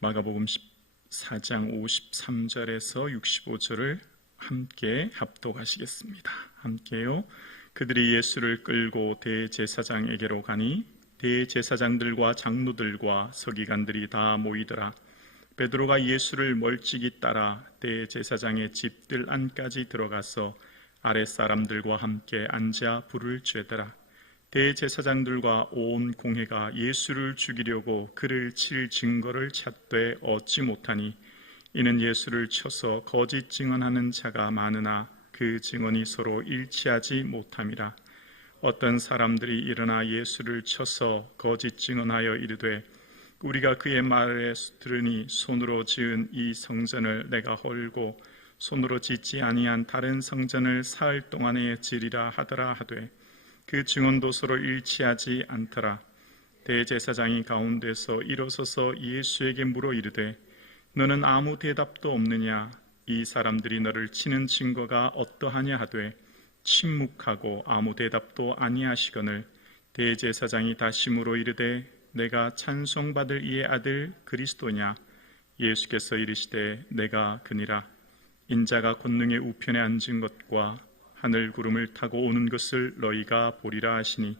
마가복음 14장 53절에서 65절을 함께 합독하시겠습니다. 함께요. 그들이 예수를 끌고 대제사장에게로 가니 대제사장들과 장로들과 서기관들이 다 모이더라. 베드로가 예수를 멀찍이 따라 대제사장의 집들 안까지 들어가서 아랫사람들과 함께 앉아 불을 쬐더라. 대제사장들과 온 공회가 예수를 죽이려고 그를 칠 증거를 찾되 얻지 못하니 이는 예수를 쳐서 거짓 증언하는 자가 많으나 그 증언이 서로 일치하지 못함이라. 어떤 사람들이 일어나 예수를 쳐서 거짓 증언하여 이르되 우리가 그의 말을 들으니 손으로 지은 이 성전을 내가 헐고 손으로 짓지 아니한 다른 성전을 사흘 동안에 지리라 하더라 하되 그 증언도 서로 일치하지 않더라. 대제사장이 가운데서 일어서서 예수에게 물어 이르되 너는 아무 대답도 없느냐? 이 사람들이 너를 치는 증거가 어떠하냐 하되 침묵하고 아무 대답도 아니하시거늘 대제사장이 다시 물어 이르되 내가 찬송받을 이의 아들 그리스도냐? 예수께서 이르시되 내가 그니라. 인자가 권능의 우편에 앉은 것과 하늘 구름을 타고 오는 것을 너희가 보리라 하시니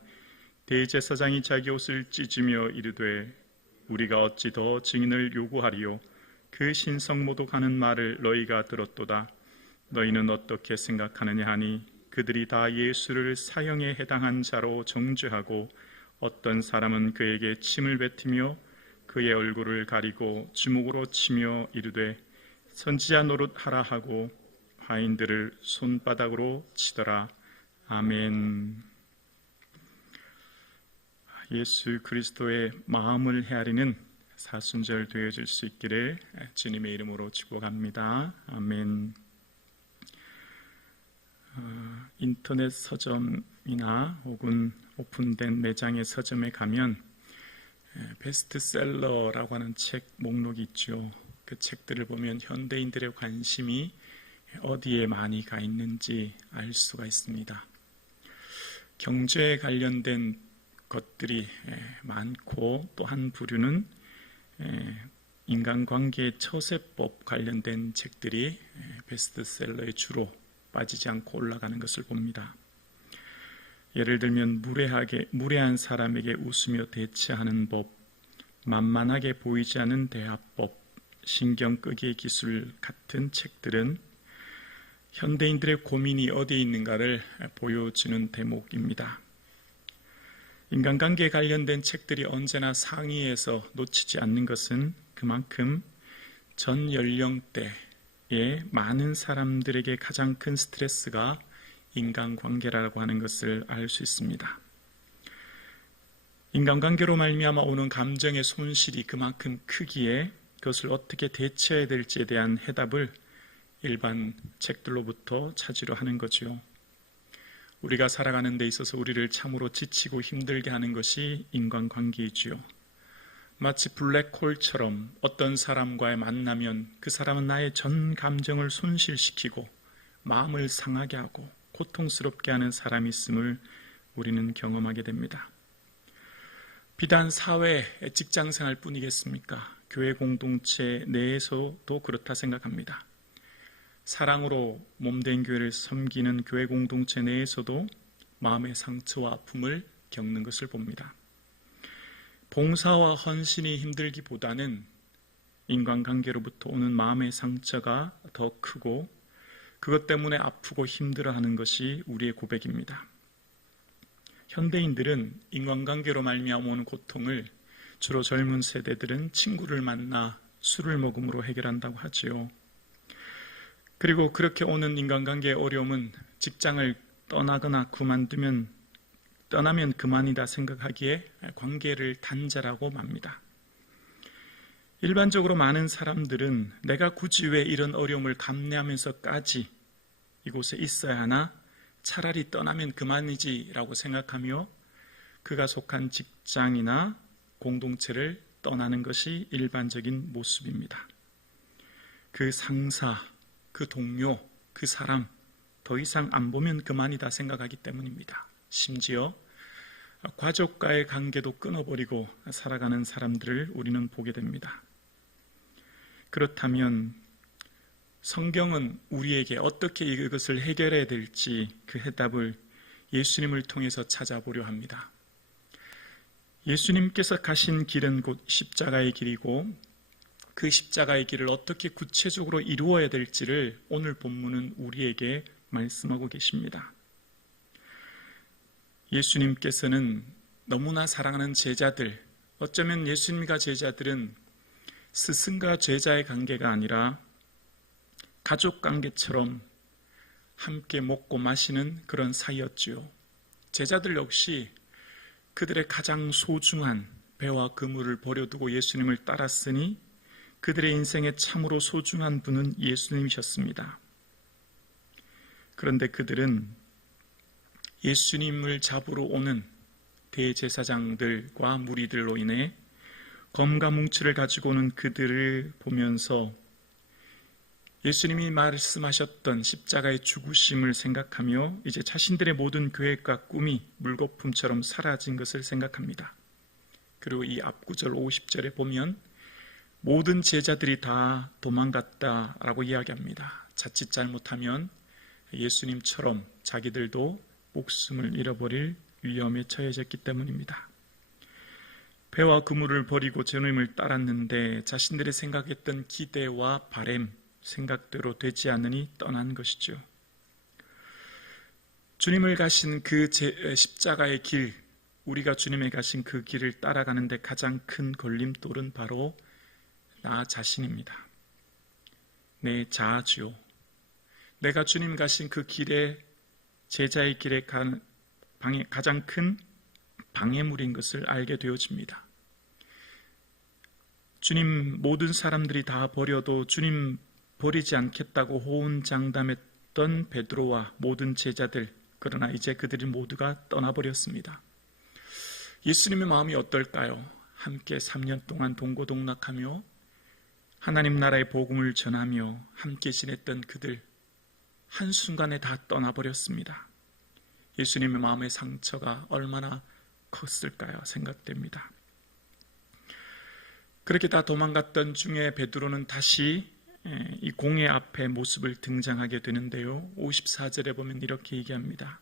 대제사장이 자기 옷을 찢으며 이르되 우리가 어찌 더 증인을 요구하리요? 그 신성모독하는 말을 너희가 들었도다. 너희는 어떻게 생각하느냐 하니 그들이 다 예수를 사형에 해당한 자로 정죄하고 어떤 사람은 그에게 침을 뱉으며 그의 얼굴을 가리고 주먹으로 치며 이르되 선지자 노릇하라 하고 화인들을 손바닥으로 치더라. 아멘. 예수 그리스도의 마음을 헤아리는 사순절 되어질 수 있기를 주님의 이름으로 축복합니다. 아멘. 인터넷 서점이나 혹은 오픈된 매장의 서점에 가면 베스트셀러라고 하는 책 목록이 있죠. 그 책들을 보면 현대인들의 관심이 어디에 많이 가 있는지 알 수가 있습니다. 경제에 관련된 것들이 많고 또 한 부류는 인간관계 처세법 관련된 책들이 베스트셀러에 주로 빠지지 않고 올라가는 것을 봅니다. 예를 들면 무례한 사람에게 웃으며 대처하는 법, 만만하게 보이지 않은 대화법, 신경 끄기의 기술 같은 책들은 현대인들의 고민이 어디에 있는가를 보여주는 대목입니다. 인간관계에 관련된 책들이 언제나 상위에서 놓치지 않는 것은 그만큼 전 연령대의 많은 사람들에게 가장 큰 스트레스가 인간관계라고 하는 것을 알 수 있습니다. 인간관계로 말미암아 오는 감정의 손실이 그만큼 크기에 그것을 어떻게 대처해야 될지에 대한 해답을 일반 책들로부터 찾으려 하는 거지요. 우리가 살아가는 데 있어서 우리를 참으로 지치고 힘들게 하는 것이 인간관계이지요. 마치 블랙홀처럼 어떤 사람과의 만나면 그 사람은 나의 전 감정을 손실시키고 마음을 상하게 하고 고통스럽게 하는 사람이 있음을 우리는 경험하게 됩니다. 비단 사회, 직장생활 뿐이겠습니까? 교회 공동체 내에서도 그렇다 생각합니다. 사랑으로 몸된 교회를 섬기는 교회 공동체 내에서도 마음의 상처와 아픔을 겪는 것을 봅니다. 봉사와 헌신이 힘들기보다는 인간관계로부터 오는 마음의 상처가 더 크고 그것 때문에 아프고 힘들어하는 것이 우리의 고백입니다. 현대인들은 인간관계로 말미암아 오는 고통을 주로 젊은 세대들은 친구를 만나 술을 먹음으로 해결한다고 하지요. 그리고 그렇게 오는 인간관계의 어려움은 직장을 떠나거나 떠나면 그만이다 생각하기에 관계를 단절하고 맙니다. 일반적으로 많은 사람들은 내가 굳이 왜 이런 어려움을 감내하면서까지 이곳에 있어야 하나? 차라리 떠나면 그만이지 라고 생각하며 그가 속한 직장이나 공동체를 떠나는 것이 일반적인 모습입니다. 그 상사, 그 동료, 그 사람 더 이상 안 보면 그만이다 생각하기 때문입니다. 심지어 가족과의 관계도 끊어버리고 살아가는 사람들을 우리는 보게 됩니다. 그렇다면 성경은 우리에게 어떻게 이것을 해결해야 될지 그 해답을 예수님을 통해서 찾아보려 합니다. 예수님께서 가신 길은 곧 십자가의 길이고 그 십자가의 길을 어떻게 구체적으로 이루어야 될지를 오늘 본문은 우리에게 말씀하고 계십니다. 예수님께서는 너무나 사랑하는 제자들, 어쩌면 예수님과 제자들은 스승과 제자의 관계가 아니라 가족 관계처럼 함께 먹고 마시는 그런 사이였지요. 제자들 역시 그들의 가장 소중한 배와 그물을 버려두고 예수님을 따랐으니 그들의 인생에 참으로 소중한 분은 예수님이셨습니다. 그런데 그들은 예수님을 잡으러 오는 대제사장들과 무리들로 인해 검과 뭉치를 가지고 오는 그들을 보면서 예수님이 말씀하셨던 십자가의 죽으심을 생각하며 이제 자신들의 모든 계획과 꿈이 물거품처럼 사라진 것을 생각합니다. 그리고 이 앞구절 50절에 보면 모든 제자들이 다 도망갔다라고 이야기합니다. 자칫 잘못하면 예수님처럼 자기들도 목숨을 잃어버릴 위험에 처해졌기 때문입니다. 배와 그물을 버리고 주님을 따랐는데 자신들이 생각했던 기대와 바램, 생각대로 되지 않으니 떠난 것이죠. 주님을 가신 그 십자가의 길, 우리가 주님의 가신 그 길을 따라가는데 가장 큰 걸림돌은 바로 나 자신입니다. 내 자아지요. 내가 주님 가신 그 길에 제자의 길에 가장 큰 방해물인 것을 알게 되어집니다. 주님 모든 사람들이 다 버려도 주님 버리지 않겠다고 호언장담했던 베드로와 모든 제자들, 그러나 이제 그들이 모두가 떠나버렸습니다. 예수님의 마음이 어떨까요? 함께 3년 동안 동고동락하며 하나님 나라의 복음을 전하며 함께 지냈던 그들 한순간에 다 떠나버렸습니다. 예수님의 마음의 상처가 얼마나 컸을까요? 생각됩니다. 그렇게 다 도망갔던 중에 베드로는 다시 이 공회 앞에 모습을 등장하게 되는데요. 54절에 보면 이렇게 얘기합니다.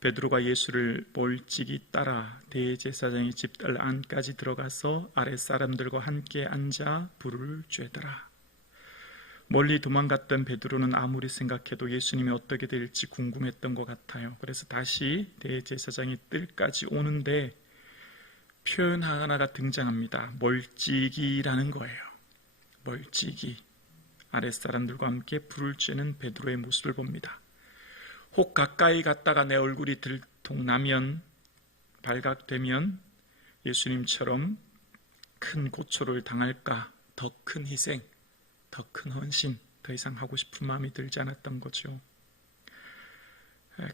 베드로가 예수를 멀찍이 따라 대제사장의 집 안까지 들어가서 아랫사람들과 함께 앉아 불을 쬐더라. 멀리 도망갔던 베드로는 아무리 생각해도 예수님이 어떻게 될지 궁금했던 것 같아요. 그래서 다시 대제사장의 뜰까지 오는데 표현 하나가 등장합니다. 멀찍이라는 거예요. 멀찍이. 아랫사람들과 함께 불을 쬐는 베드로의 모습을 봅니다. 혹 가까이 갔다가 내 얼굴이 들통나면, 발각되면 예수님처럼 큰 고초를 당할까, 더 큰 희생, 더 큰 헌신, 더 이상 하고 싶은 마음이 들지 않았던 거죠.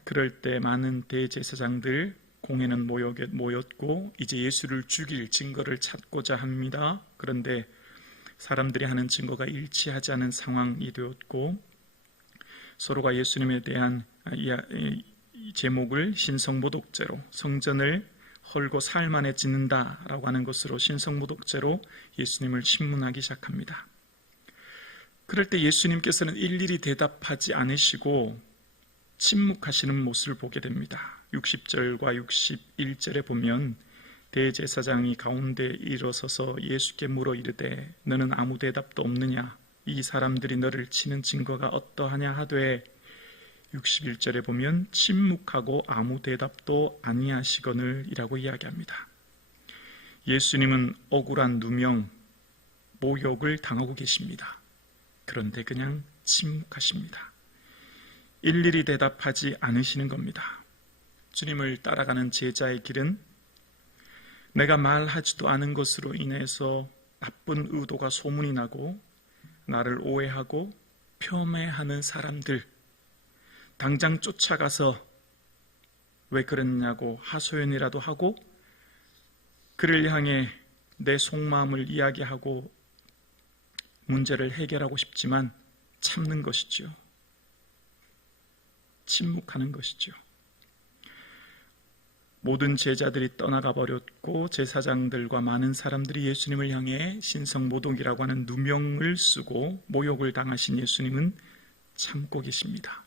그럴 때 많은 대제사장들 공회는 모였고 이제 예수를 죽일 증거를 찾고자 합니다. 그런데 사람들이 하는 증거가 일치하지 않은 상황이 되었고 서로가 예수님에 대한 제목을 신성모독죄로, 성전을 헐고 사흘 만에 짓는다라고 하는 것으로 신성모독죄로 예수님을 신문하기 시작합니다. 그럴 때 예수님께서는 일일이 대답하지 않으시고 침묵하시는 모습을 보게 됩니다. 60절과 61절에 보면 대제사장이 가운데 일어서서 예수께 물어 이르되 너는 아무 대답도 없느냐? 이 사람들이 너를 치는 증거가 어떠하냐 하되 61절에 보면 침묵하고 아무 대답도 아니하시거늘 이라고 이야기합니다. 예수님은 억울한 누명, 모욕을 당하고 계십니다. 그런데 그냥 침묵하십니다. 일일이 대답하지 않으시는 겁니다. 주님을 따라가는 제자의 길은 내가 말하지도 않은 것으로 인해서 나쁜 의도가 소문이 나고 나를 오해하고 폄훼하는 사람들 당장 쫓아가서 왜 그랬냐고 하소연이라도 하고 그를 향해 내 속마음을 이야기하고 문제를 해결하고 싶지만 참는 것이죠. 침묵하는 것이죠. 모든 제자들이 떠나가 버렸고 제사장들과 많은 사람들이 예수님을 향해 신성모독이라고 하는 누명을 쓰고 모욕을 당하신 예수님은 참고 계십니다.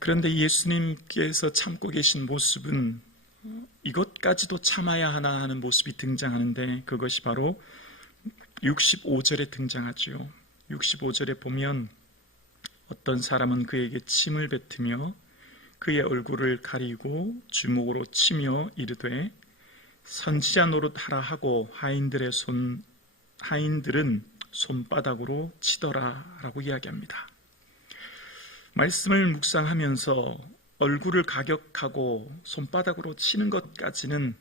그런데 예수님께서 참고 계신 모습은 이것까지도 참아야 하나 하는 모습이 등장하는데, 그것이 바로 65절에 등장하죠. 65절에 보면 어떤 사람은 그에게 침을 뱉으며 그의 얼굴을 가리고 주먹으로 치며 이르되 선지자 노릇하라 하고 하인들은 손바닥으로 치더라 라고 이야기합니다. 말씀을 묵상하면서 얼굴을 가격하고 손바닥으로 치는 것까지는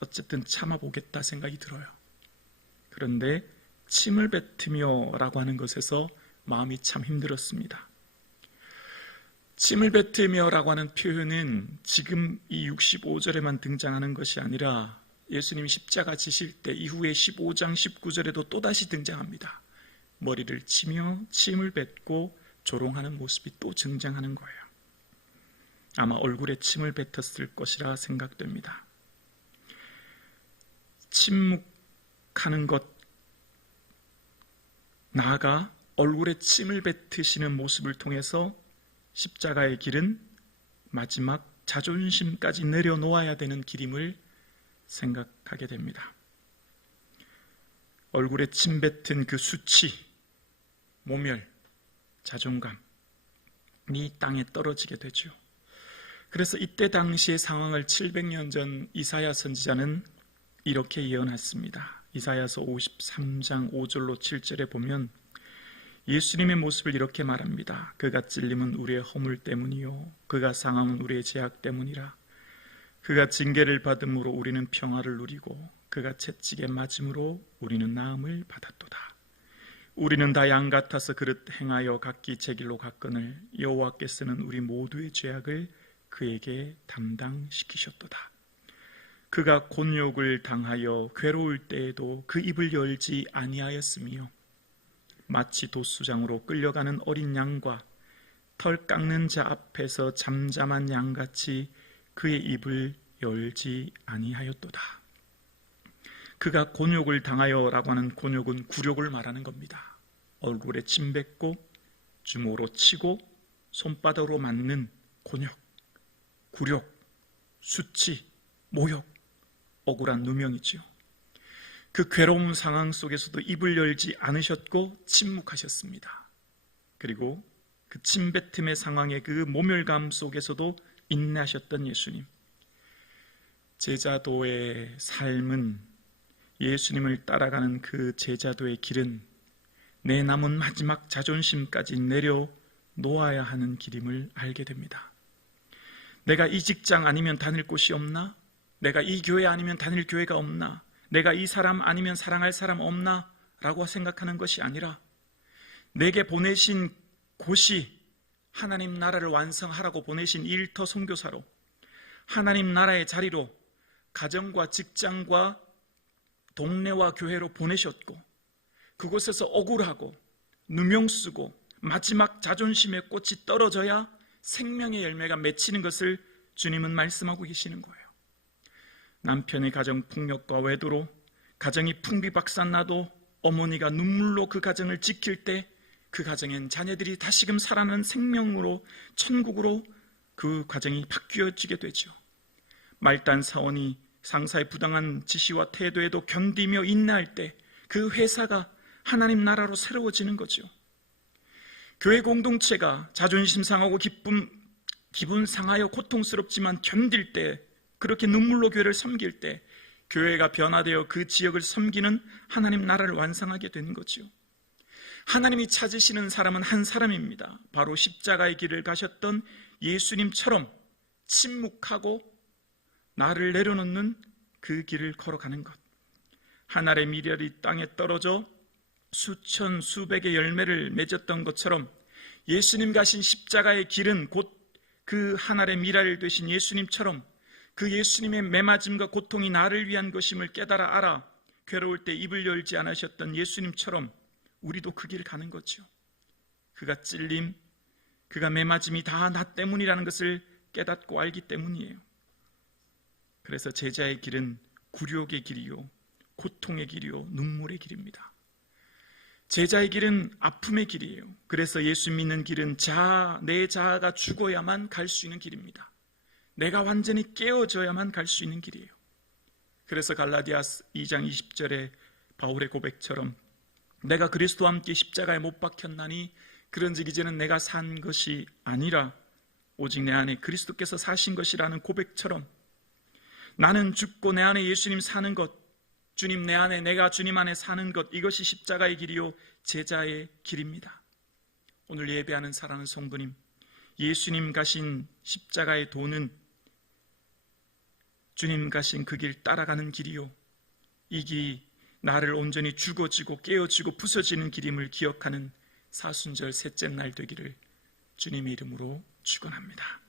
어쨌든 참아보겠다 생각이 들어요. 그런데 침을 뱉으며 라고 하는 것에서 마음이 참 힘들었습니다. 침을 뱉으며 라고 하는 표현은 지금 이 65절에만 등장하는 것이 아니라 예수님 십자가 지실 때 이후에 15장 19절에도 또다시 등장합니다. 머리를 치며 침을 뱉고 조롱하는 모습이 또 등장하는 거예요. 아마 얼굴에 침을 뱉었을 것이라 생각됩니다. 침묵하는 것, 나아가 얼굴에 침을 뱉으시는 모습을 통해서 십자가의 길은 마지막 자존심까지 내려놓아야 되는 길임을 생각하게 됩니다. 얼굴에 침 뱉은 그 수치, 모멸, 자존감이 땅에 떨어지게 되죠. 그래서 이때 당시의 상황을 700년 전 이사야 선지자는 이렇게 예언했습니다. 이사야서 53장 5절로 7절에 보면 예수님의 모습을 이렇게 말합니다. 그가 찔림은 우리의 허물 때문이요 그가 상함은 우리의 죄악 때문이라. 그가 징계를 받음으로 우리는 평화를 누리고 그가 채찍에 맞음으로 우리는 나음을 받았도다. 우리는 다 양 같아서 그릇 행하여 각기 제 길로 갔거늘 여호와께서는 우리 모두의 죄악을 그에게 담당시키셨도다. 그가 곤욕을 당하여 괴로울 때에도 그 입을 열지 아니하였으며 마치 돛수장으로 끌려가는 어린 양과 털 깎는 자 앞에서 잠잠한 양같이 그의 입을 열지 아니하였도다. 그가 곤욕을 당하여 라고 하는 곤욕은 굴욕을 말하는 겁니다. 얼굴에 침 뱉고 주먹으로 치고 손바닥으로 맞는 곤욕, 굴욕, 수치, 모욕, 억울한 누명이지요. 그 괴로운 상황 속에서도 입을 열지 않으셨고 침묵하셨습니다. 그리고 그 침뱉음의 상황의 그 모멸감 속에서도 인내하셨던 예수님. 제자도의 삶은, 예수님을 따라가는 그 제자도의 길은 내 남은 마지막 자존심까지 내려놓아야 하는 길임을 알게 됩니다. 내가 이 직장 아니면 다닐 곳이 없나? 내가 이 교회 아니면 다닐 교회가 없나? 내가 이 사람 아니면 사랑할 사람 없나? 라고 생각하는 것이 아니라 내게 보내신 곳이 하나님 나라를 완성하라고 보내신 일터 선교사로 하나님 나라의 자리로 가정과 직장과 동네와 교회로 보내셨고 그곳에서 억울하고 누명쓰고 마지막 자존심의 꽃이 떨어져야 생명의 열매가 맺히는 것을 주님은 말씀하고 계시는 거예요. 남편의 가정폭력과 외도로 가정이 풍비박산나도 어머니가 눈물로 그 가정을 지킬 때 그 가정엔 자녀들이 다시금 살아나는 생명으로 천국으로 그 가정이 바뀌어지게 되죠. 말단 사원이 상사의 부당한 지시와 태도에도 견디며 인내할 때 그 회사가 하나님 나라로 새로워지는 거죠. 교회 공동체가 자존심 상하고 기분 상하여 고통스럽지만 견딜 때, 그렇게 눈물로 교회를 섬길 때 교회가 변화되어 그 지역을 섬기는 하나님 나라를 완성하게 되는 거죠. 하나님이 찾으시는 사람은 한 사람입니다. 바로 십자가의 길을 가셨던 예수님처럼 침묵하고 나를 내려놓는 그 길을 걸어가는 것. 한 알의 미랄이 땅에 떨어져 수천 수백의 열매를 맺었던 것처럼 예수님 가신 십자가의 길은 곧 그 한 알의 미랄 되신 예수님처럼 그 예수님의 매맞음과 고통이 나를 위한 것임을 깨달아 알아 괴로울 때 입을 열지 않으셨던 예수님처럼 우리도 그 길을 가는 거죠. 그가 찔림, 그가 매맞음이 다 나 때문이라는 것을 깨닫고 알기 때문이에요. 그래서 제자의 길은 굴욕의 길이요, 고통의 길이요, 눈물의 길입니다. 제자의 길은 아픔의 길이에요. 그래서 예수 믿는 길은 내 자아가 죽어야만 갈 수 있는 길입니다. 내가 완전히 깨어져야만 갈 수 있는 길이에요. 그래서 갈라디아 2장 20절에 바울의 고백처럼 내가 그리스도와 함께 십자가에 못 박혔나니 그런즉 이제는 내가 산 것이 아니라 오직 내 안에 그리스도께서 사신 것이라는 고백처럼 나는 죽고 내 안에 예수님 사는 것, 주님 내 안에 내가 주님 안에 사는 것, 이것이 십자가의 길이요 제자의 길입니다. 오늘 예배하는 사랑하는 성도님, 예수님 가신 십자가의 도는 주님 가신 그 길 따라가는 길이요, 이 길이 나를 온전히 죽어지고 깨어지고 부서지는 길임을 기억하는 사순절 셋째 날 되기를 주님의 이름으로 축원합니다.